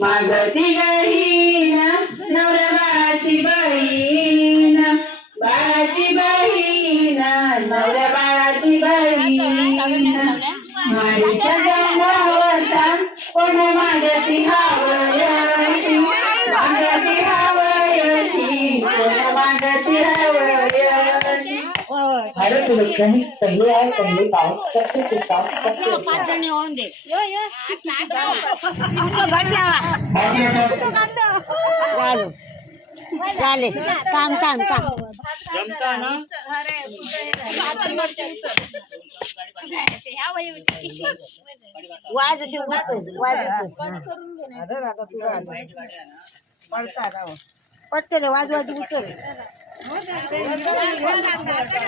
मागती गाईन नवऱ्या बाळाची बहीण. बाळाची बहीण नवऱ्या बाळाची बहीण. मारीच्या होता कोण मागती हवयशी भारत इलेक्ट्रॉनिक्स पहिले आहे पहिले पाऊस सबसे पाऊस सबसे अच्छा. झाले थांब थांब थांब. वाज अशी वाज पटकन वाज वाज उचल. हो बस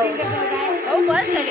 બસ